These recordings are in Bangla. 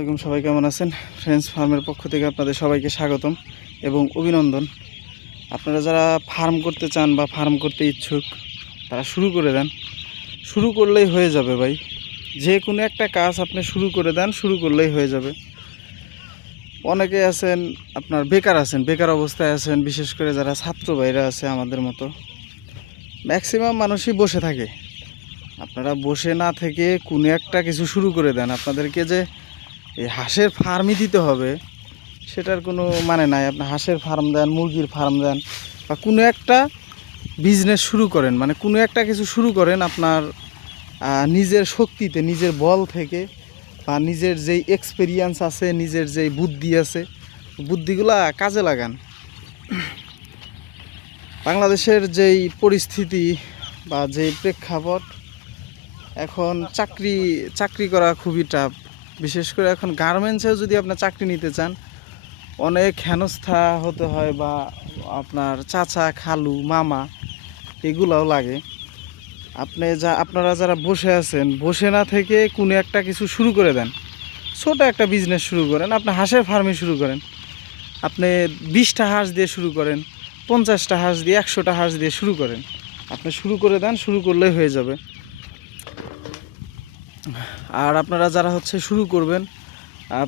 আসসালামাইকুম, সবাই কেমন আছেন? ফ্রেন্ডস ফার্মের পক্ষ থেকে আপনাদের সবাইকে স্বাগতম এবং অভিনন্দন। আপনারা যারা ফার্ম করতে চান বা ফার্ম করতে ইচ্ছুক তারা শুরু করে দেন। শুরু করলেই হয়ে যাবে ভাই। যে কোনো একটা কাজ আপনি শুরু করে দেন, শুরু করলেই হয়ে যাবে। অনেকে আছেন আপনার বেকার আছেন, বেকার অবস্থায় আছেন, বিশেষ করে যারা ছাত্র ভাইরা আছে আমাদের মতো। ম্যাক্সিমাম মানুষই বসে থাকে। আপনারা বসে না থেকে কোনো একটা কিছু শুরু করে দেন। আপনাদেরকে যে এই হাঁসের ফার্মই দিতে হবে সেটার কোনো মানে নাই। আপনি হাঁসের ফার্ম দেন, মুরগির ফার্ম দেন, বা কোনো একটা বিজনেস শুরু করেন, মানে কোনো একটা কিছু শুরু করেন আপনার নিজের শক্তিতে, নিজের বল থেকে, বা নিজের যেই এক্সপেরিয়েন্স আছে, নিজের যেই বুদ্ধি আছে, বুদ্ধিগুলা কাজে লাগান। বাংলাদেশের যেই পরিস্থিতি বা যেই প্রেক্ষাপট, এখন চাকরি করা খুবই টাফ। বিশেষ করে এখন গার্মেন্টসেও যদি আপনার চাকরি নিতে চান, অনেক হেনস্থা হতে হয়, বা আপনার চাচা, খালু, মামা এগুলাও লাগে। আপনারা যারা বসে আছেন, বসে না থেকে কোনো একটা কিছু শুরু করে দেন। ছোট একটা বিজনেস শুরু করেন, আপনি হাঁসের ফার্মিং শুরু করেন। আপনি 20টা হাঁস দিয়ে শুরু করেন, 50টা হাঁস দিয়ে, 100টা হাঁস দিয়ে শুরু করেন। আপনি শুরু করে দেন, শুরু করলেই হয়ে যাবে। আর আপনারা যারা শুরু করবেন,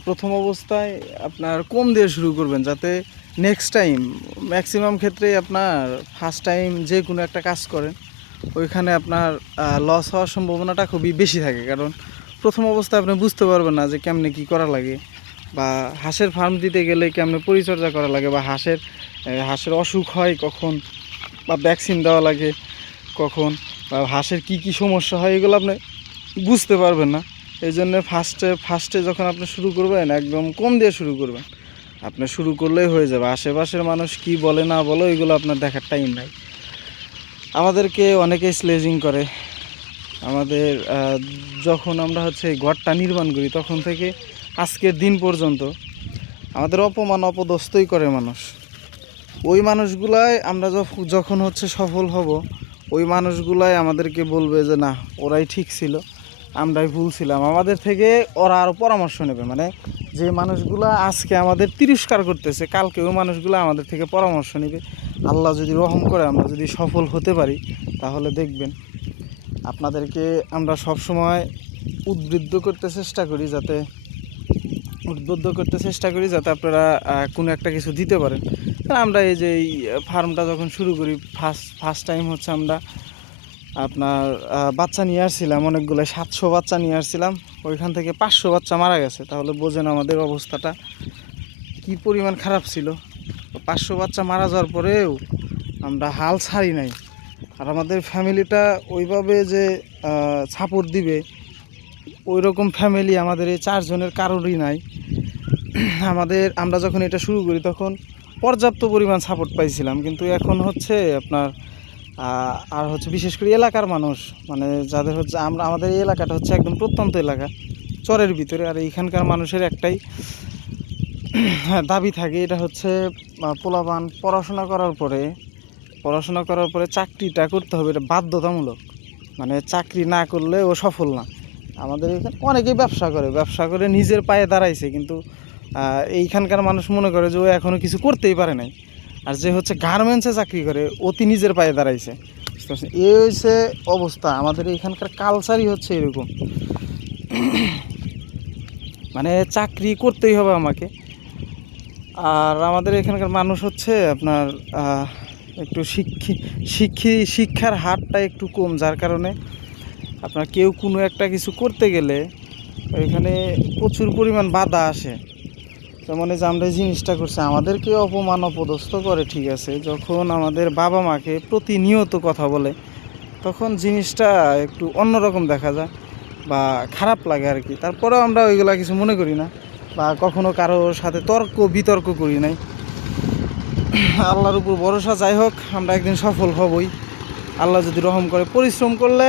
প্রথম অবস্থায় আপনার কম দিয়ে শুরু করবেন, যাতে নেক্সট টাইম, ম্যাক্সিমাম ক্ষেত্রেই আপনার ফার্স্ট টাইম যে কোনো একটা কাজ করেন ওইখানে আপনার লস হওয়ার সম্ভাবনাটা খুবই বেশি থাকে। কারণ প্রথম অবস্থায় আপনি বুঝতে পারবেন না যে কেমনে কী করা লাগে, বা হাঁসের ফার্ম দিতে গেলে কেমনে পরিচর্যা করা লাগে, বা হাঁসের অসুখ হয় কখন, বা ভ্যাকসিন দেওয়া লাগে কখন, বা হাঁসের কি কি সমস্যা হয়, এগুলো আপনি বুঝতে পারবেন না। এই জন্যে ফার্স্টে যখন আপনি শুরু করবেন, একদম কম দিয়ে শুরু করবেন। আপনি শুরু করলেই হয়ে যাবে। আশেপাশের মানুষ কি বলে না বলে এগুলো আপনার দেখার টাইম নাই। আমাদেরকে অনেকেই স্লেজিং করে। আমাদের যখন আমরা এই ঘরটা নির্মাণ করি তখন থেকে আজকের দিন পর্যন্ত আমাদের অপমান অপদস্থই করে মানুষ। ওই মানুষগুলাই আমরা যখন সফল হব, ওই মানুষগুলাই আমাদেরকে বলবে যে না, ওরাই ঠিক ছিল, আমরাই ভুল ছিলাম। আমাদের থেকে ওরা আরও পরামর্শ নেবে। মানে যে মানুষগুলা আজকে আমাদের তিরস্কার করতেছে, কালকে ওই মানুষগুলো আমাদের থেকে পরামর্শ নেবে। আল্লাহ যদি রহম করে, আমরা যদি সফল হতে পারি, তাহলে দেখবেন আপনাদেরকে আমরা সবসময় উদ্বুদ্ধ করতে চেষ্টা করি, যাতে আপনারা কোনো একটা কিছু দিতে পারেন। আমরা এই যে এই ফার্মটা যখন শুরু করি, ফার্স্ট টাইম আমরা আপনার বাচ্চা নিয়ে আসছিলাম অনেকগুলো, 700 বাচ্চা নিয়ে আসছিলাম। ওইখান থেকে 500 বাচ্চা মারা গেছে। তাহলে বোঝেন আমাদের অবস্থাটা কি পরিমাণ খারাপ ছিল। 500 বাচ্চা মারা যাওয়ার পরেও আমরা হাল ছাড়ি নাই। আর আমাদের ফ্যামিলিটা ওইভাবে যে সাপোর্ট দিবে, ওই রকম ফ্যামিলি আমাদের এই 4 জনের কারোরই নাই। আমরা যখন এটা শুরু করি তখন পর্যাপ্ত পরিমাণ সাপোর্ট পাইছিলাম, কিন্তু এখন আপনার আর বিশেষ করে এলাকার মানুষ, মানে যাদের আমাদের এই এলাকাটা একদম প্রত্যন্ত এলাকা, চরের ভিতরে। আর এইখানকার মানুষের একটাই দাবি থাকে, এটা পোলাপান পড়াশোনা করার পরে চাকরিটা করতে হবে, এটা বাধ্যতামূলক। মানে চাকরি না করলে ও সফল না। আমাদের এখানে অনেকেই ব্যবসা করে নিজের পায়ে দাঁড়াইছে, কিন্তু এইখানকার মানুষ মনে করে যে ও এখনও কিছু করতেই পারে নাই। আর যে গার্মেন্টসে চাকরি করে, অতি নিজের পায়ে দাঁড়াইছে। এই অবস্থা। আমাদের এইখানকার কালচারই এরকম। মানে চাকরি করতেই হবে আমাকে। আর আমাদের এখানকার মানুষ আপনার একটু শিক্ষার হারটা একটু কম, যার কারণে আপনার কেউ কোনো একটা কিছু করতে গেলে এখানে প্রচুর পরিমাণ বাধা আসে। যেমন এই যে আমরা এই জিনিসটা করছি, আমাদেরকে অপমান অপদস্থ করে, ঠিক আছে। যখন আমাদের বাবা মাকে প্রতিনিয়ত কথা বলে, তখন জিনিসটা একটু অন্যরকম দেখা যায় বা খারাপ লাগে আর কি। তারপরেও আমরা ওইগুলা কিছু মনে করি না, বা কখনো কারোর সাথে বিতর্ক করি নাই। আল্লাহর উপর ভরসা। যাই হোক, আমরা একদিন সফল হবই, আল্লাহ যদি রহম করে। পরিশ্রম করলে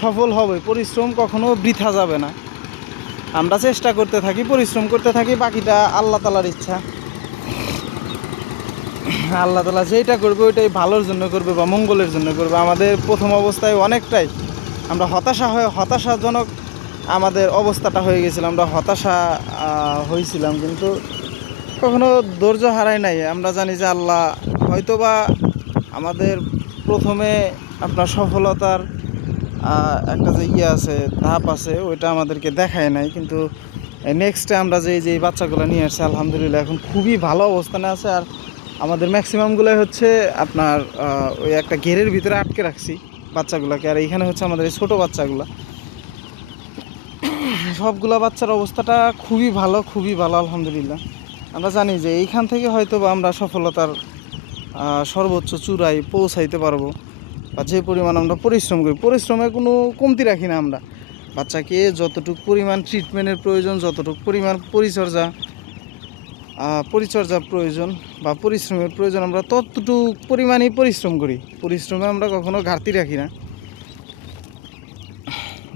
সফল হবই, পরিশ্রম কখনো বৃথা যাবে না। আমরা চেষ্টা করতে থাকি, পরিশ্রম করতে থাকি, বাকিটা আল্লাহ তাআলার ইচ্ছা। আল্লাহ তাআলা যেটা করবে ওইটাই ভালোর জন্য করবে বা মঙ্গলের জন্য করবে। আমাদের প্রথম অবস্থায় অনেকটাই আমরা হতাশাজনক আমাদের অবস্থাটা হয়ে গেছিল, আমরা হতাশা হয়েছিলাম, কিন্তু কখনো ধৈর্য হারাই নাই। আমরা জানি যে আল্লাহ হয়তোবা আমাদের প্রথমে আপনার সফলতার একটা যে আছে, ধাপ আছে, ওইটা আমাদেরকে দেখায় নাই, কিন্তু নেক্সটে আমরা যে বাচ্চাগুলো নিয়ে আসছি আলহামদুলিল্লাহ এখন খুবই ভালো অবস্থানে আছে। আর আমাদের ম্যাক্সিমামগুলোই হচ্ছে আপনার ওই একটা ঘেরের ভিতরে আটকে রাখছি বাচ্চাগুলোকে। আর এইখানে হচ্ছে আমাদের এই ছোটো বাচ্চাগুলো, সবগুলা বাচ্চার অবস্থাটা খুবই ভালো, খুবই ভালো আলহামদুলিল্লাহ। আমরা জানি যে এইখান থেকে হয়তো বা আমরা সফলতার সর্বোচ্চ চূড়ায় পৌঁছাইতে পারবো, বা যে পরিমাণ আমরা পরিশ্রম করি, পরিশ্রমে কোনো কমতি রাখি না আমরা। বাচ্চাকে যতটুকু পরিমাণ ট্রিটমেন্টের প্রয়োজন, যতটুকু পরিমাণ পরিচর্যা প্রয়োজন বা পরিশ্রমের প্রয়োজন, আমরা ততটুকু পরিমাণেই পরিশ্রম করি। পরিশ্রমে আমরা কখনো ঘাটতি রাখি না।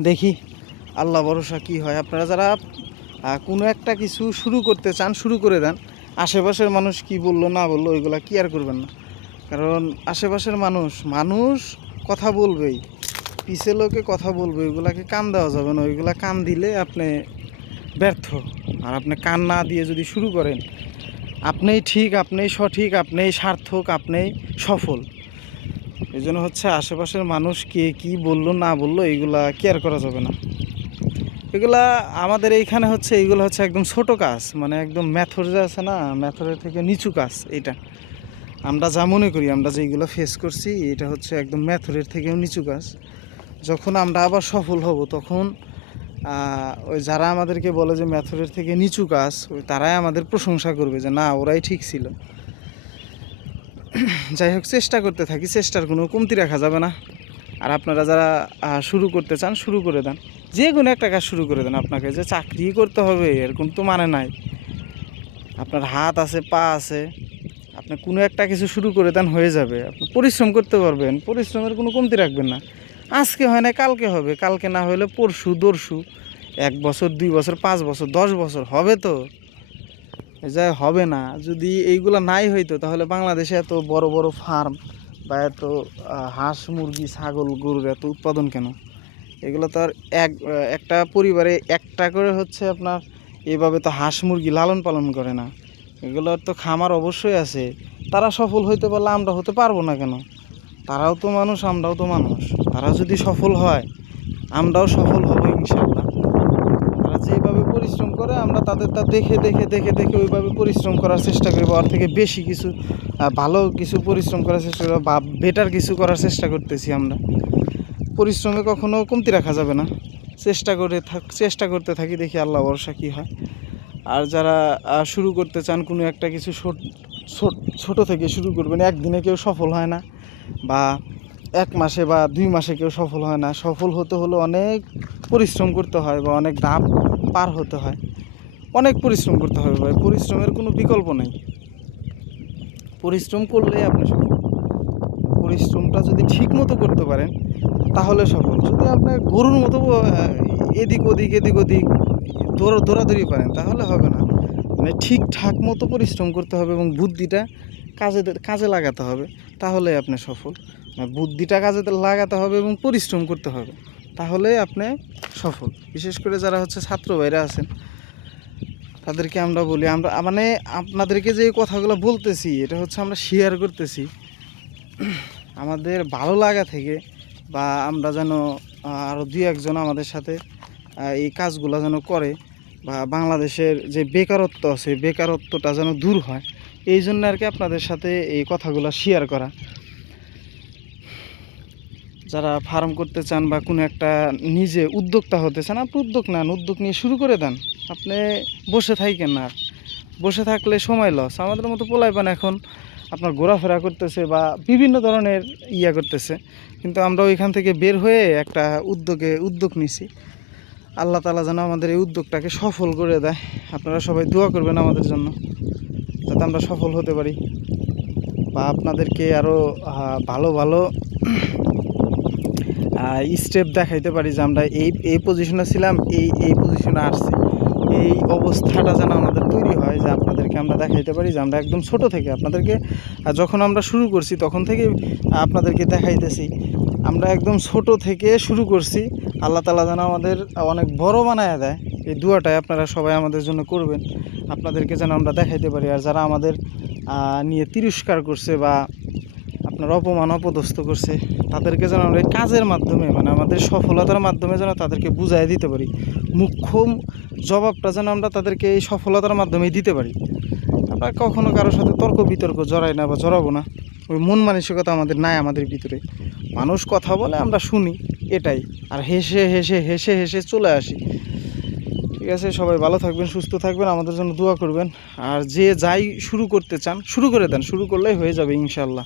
দেখি আল্লাহ ভরসা কী হয়। আপনারা যারা কোনো একটা কিছু শুরু করতে চান, শুরু করে দেন। আশেপাশের মানুষ কি বললো না বললো ওইগুলা কি আর করবেন না, কারণ আশেপাশের মানুষ কথা বলবেই, পিছে লোকে কথা বলবে, ওইগুলাকে কান দেওয়া যাবে না। ওইগুলা কান দিলে আপনি ব্যর্থ। আর আপনি কান না দিয়ে যদি শুরু করেন, আপনিই ঠিক, আপনিই সঠিক, আপনিই সার্থক, আপনিই সফল। এই জন্য হচ্ছে আশেপাশের মানুষ কে কী বললো না বললো এইগুলা কেয়ার করা যাবে না। এগুলা আমাদের এইখানে হচ্ছে, এইগুলো হচ্ছে একদম ছোট কাজ, মানে একদম ম্যাথর যে আছে না, ম্যাথরের থেকে নিচু কাজ। এটা আমরা যা মনে করি, আমরা যেইগুলো ফেস করছি, এটা হচ্ছে একদম ম্যাথরের থেকেও নিচু কাজ। যখন আমরা আবার সফল হব, তখন ওই যারা আমাদেরকে বলে যে ম্যাথরের থেকে নিচু কাজ, ওই তারাই আমাদের প্রশংসা করবে যে না, ওরাই ঠিক ছিল। যাই হোক, চেষ্টা করতে থাকি, চেষ্টার কোনো কমতি রাখা যাবে না। আর আপনারা যারা শুরু করতে চান, শুরু করে দেন, যে কোনো একটা কাজ শুরু করে দেন। আপনাকে যে চাকরি করতে হবে এরকম তো মানে নাই। আপনার হাত আছে, পা আছে, আপনি কোনো একটা কিছু শুরু করে দেন, হয়ে যাবে। আপনি পরিশ্রম করতে পারবেন, পরিশ্রমের কোনো কমতি রাখবেন না। আজকে হয় না কালকে হবে, কালকে না হলে পরশু, দরশু, 1 বছর, 2 বছর, 5 বছর, 10 বছর হবে তো। যা হবে না, যদি এইগুলো নাই হইতো তাহলে বাংলাদেশে এত বড় বড় ফার্ম বা এত হাঁস, মুরগি, ছাগল, গরুর এত উৎপাদন কেন? এগুলো তো আর একটা পরিবারে একটা করে হচ্ছে আপনার এইভাবে তো হাঁস মুরগি লালন পালন করে না। এগুলোর তো খামার অবশ্যই আছে। তারা সফল হইতে পারলে আমরা হতে পারবো না কেন? তারাও তো মানুষ, আমরাও তো মানুষ। তারা যদি সফল হয়, আমরাও সফল হব ইনশাআল্লাহ। তারা যেভাবে পরিশ্রম করে, আমরা তাদের তা দেখে দেখে দেখে দেখে ওইভাবে পরিশ্রম করার চেষ্টা করি, আর থেকে বেশি কিছু ভালো কিছু পরিশ্রম করার চেষ্টা করি, বা বেটার কিছু করার চেষ্টা করতেছি আমরা। পরিশ্রমে কখনো কমতি রাখা যাবে না। চেষ্টা করতে থাকি, দেখি আল্লাহ ভরসা কী হয়। আর যারা শুরু করতে চান কোনো একটা কিছু, ছোট থেকে শুরু করবেন। একদিনে কেউ সফল হয় না, বা 1 মাসে বা 2 মাসে কেউ সফল হয় না। সফল হতে হলে অনেক পরিশ্রম করতে হয়, বা অনেক ধাপ পার হতে হয়, অনেক পরিশ্রম করতে হবে ভাই। পরিশ্রমের কোনো বিকল্প নেই। পরিশ্রম করলে আপনি সফল। পরিশ্রমটা যদি ঠিক মতো করতে পারেন তাহলে সফল। যদি আপনি গরুর মতো এদিক ওদিক দৌড়াদৌড়ি পারেন তাহলে হবে না। মানে ঠিকঠাক মতো পরিশ্রম করতে হবে এবং বুদ্ধিটা কাজে লাগাতে হবে, তাহলে আপনি সফল। বুদ্ধিটা কাজে লাগাতে হবে এবং পরিশ্রম করতে হবে, তাহলে আপনি সফল। বিশেষ করে যারা হচ্ছে ছাত্র ভাইরা আছেন, তাদেরকে আমরা বলি, আমরা মানে আপনাদেরকে যে কথাগুলো বলতেছি, এটা হচ্ছে আমরা শেয়ার করতেছি আমাদের ভালো লাগা থেকে, বা আমরা যেন আরও 2-1 জন আমাদের সাথে এই কাজগুলো যেন করে, বা বাংলাদেশের যে বেকারত্ব আছে, বেকারত্বটা যেন দূর হয়, এই জন্য আর কি আপনাদের সাথে এই কথাগুলো শেয়ার করা। যারা ফার্ম করতে চান বা কোনো একটা নিজে উদ্যোক্তা হতে চান, আপনি উদ্যোগ নেন, উদ্যোগ নিয়ে শুরু করে দেন। আপনি বসে থাকেন না, বসে থাকলে সময় লস। আমাদের মতো পোলাইপান এখন আপনার ঘোরাফেরা করতেছে বা বিভিন্ন ধরনের করতেছে, কিন্তু আমরা ওইখান থেকে বের হয়ে একটা উদ্যোগ নিছি। আল্লাহ তাআলা যেন আমাদের এই উদ্যোগটাকে সফল করে দেয়। আপনারা সবাই দোয়া করবেন আমাদের জন্য, যাতে আমরা সফল হতে পারি, বা আপনাদেরকে আরও ভালো ভালো স্টেপ দেখাইতে পারি যে আমরা এই পজিশনে ছিলাম, এই পজিশনে আসছি। এই অবস্থাটা যেন আমাদের তৈরি হয়, যে আপনাদেরকে আমরা দেখাইতে পারি যে আমরা একদম ছোট থেকে আপনাদেরকে, যখন আমরা শুরু করছি তখন থেকে আপনাদেরকে দেখাইতেছি আমরা একদম ছোট থেকে শুরু করছি। আল্লাহ তাআলা যেন আমাদের অনেক বড় বানায় দেয়, এই দোয়াটাই আপনারা সবাই আমাদের জন্য করবেন। আপনাদেরকে যেন আমরা দেখাইতে পারি, আর যারা আমাদের নিয়ে তিরস্কার করছে বা আপনার অপমান অপদস্থ করছে, তাদেরকে যেন আমরা এই কাজের মাধ্যমে মানে আমাদের সফলতার মাধ্যমে যেন তাদেরকে বুঝাই দিতে পারি। মুখ্য জবাবটা যেন আমরা তাদেরকে এই সফলতার মাধ্যমেই দিতে পারি। আমরা কখনো কারোর সাথে তর্ক বিতর্ক জড়াই না বা জড়াবো না। ওই মন মানসিকতা আমাদের নাই আমাদের ভিতরে। মানুষ কথা বলে আমরা শুনি, এটাই। আর হেসে হেসে হেসে হেসে চলে আসি। ঠিক আছে, সবাই ভালো থাকবেন, সুস্থ থাকবেন, আমাদের জন্য দোয়া করবেন। আর যে যাই শুরু করতে চান শুরু করে দেন, শুরু করলেই হয়ে যাবে ইনশাল্লাহ।